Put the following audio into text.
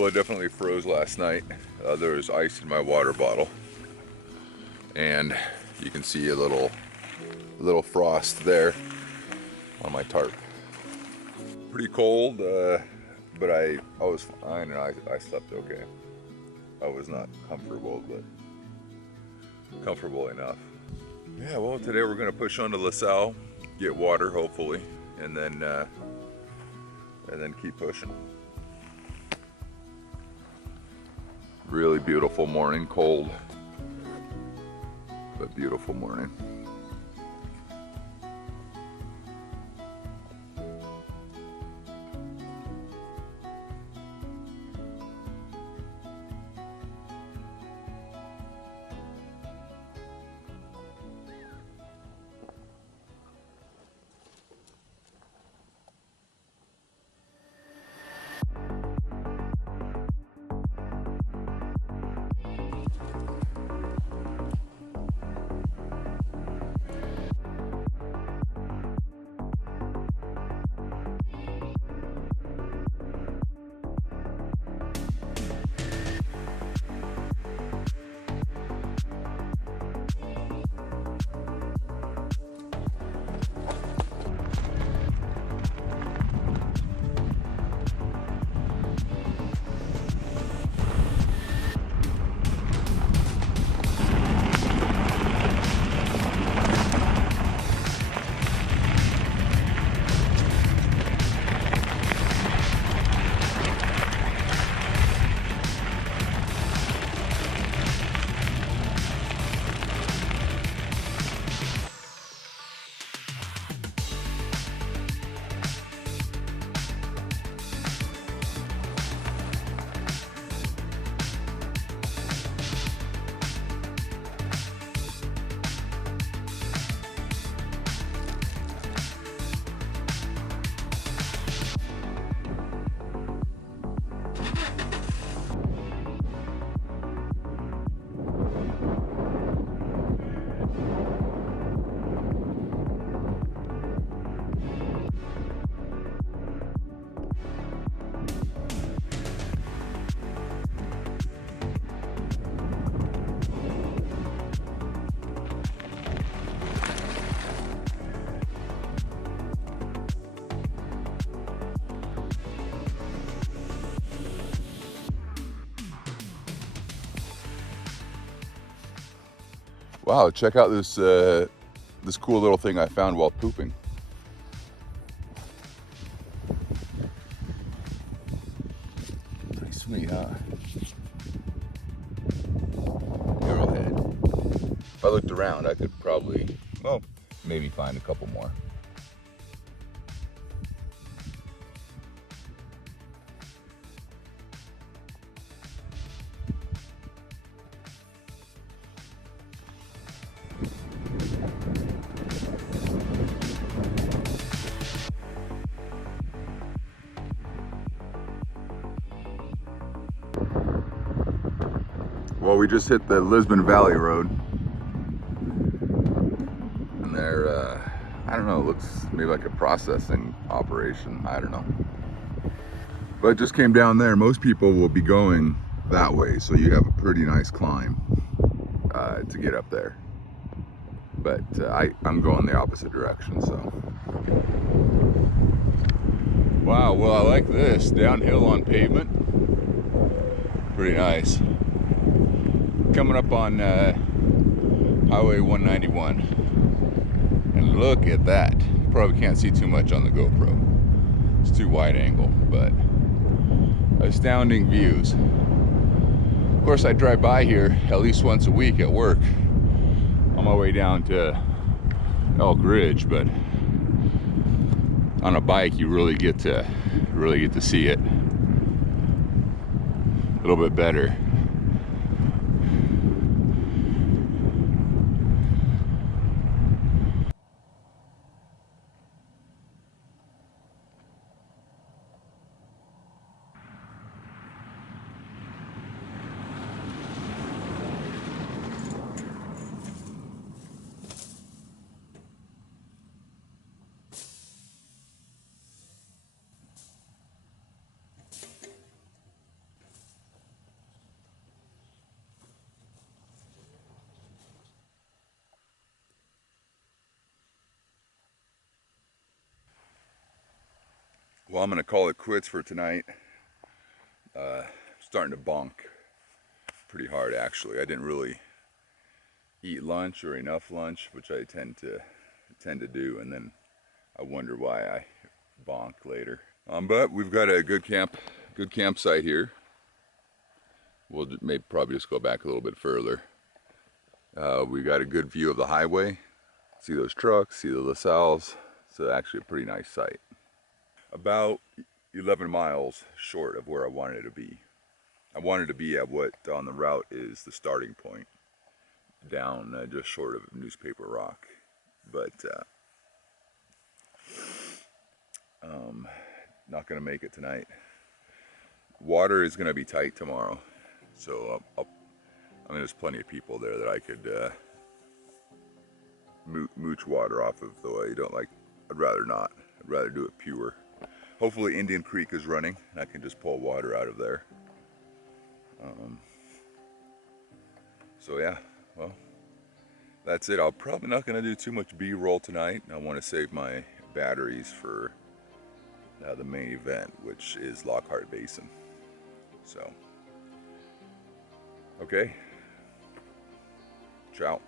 Well, it definitely froze last night. There was ice in my water bottle, and you can see a little frost there on my tarp. Pretty cold, but I was fine, and I slept okay. I was not comfortable, but comfortable enough. Yeah, well, today we're gonna push on to LaSalle, get water hopefully, and then keep pushing. Really beautiful morning, cold, but beautiful morning. Wow, check out this this cool little thing I found while pooping. Pretty sweet, huh? Arrowhead. If I looked around, I could probably, well, maybe find a couple more. Well, we just hit the Lisbon Valley Road, and there, I don't know, it looks maybe like a processing operation, I don't know. But it just came down there. Most people will be going that way, so you have a pretty nice climb to get up there. But I'm going the opposite direction, so. Wow, well, I like this, downhill on pavement. Pretty nice. Coming up on Highway 191, and look at that. You probably can't see too much on the GoPro. It's too wide angle, but astounding views. Of course, I drive by here at least once a week at work on my way down to Elk Ridge, but on a bike you really get to see it a little bit better. Well, I'm gonna call it quits for tonight. Starting to bonk pretty hard actually. I didn't really eat lunch or enough lunch, which I tend to do, and then I wonder why I bonk later. But we've got a good campsite here. We'll maybe probably just go back a little bit further. We got a good view of the highway. See those trucks, see the LaSalles. It's actually a pretty nice site. About 11 miles short of where I wanted to be. I wanted to be at what on the route is the starting point, down just short of Newspaper Rock. But not gonna make it tonight. Water is gonna be tight tomorrow, so I mean, there's plenty of people there that I could mooch water off of, though I don't like. I'd rather not. I'd rather do it pure. Hopefully Indian Creek is running and I can just pull water out of there. So yeah, well, that's it. I'm probably not going to do too much B-roll tonight. I want to save my batteries for the main event, which is Lockhart Basin. So, okay, ciao.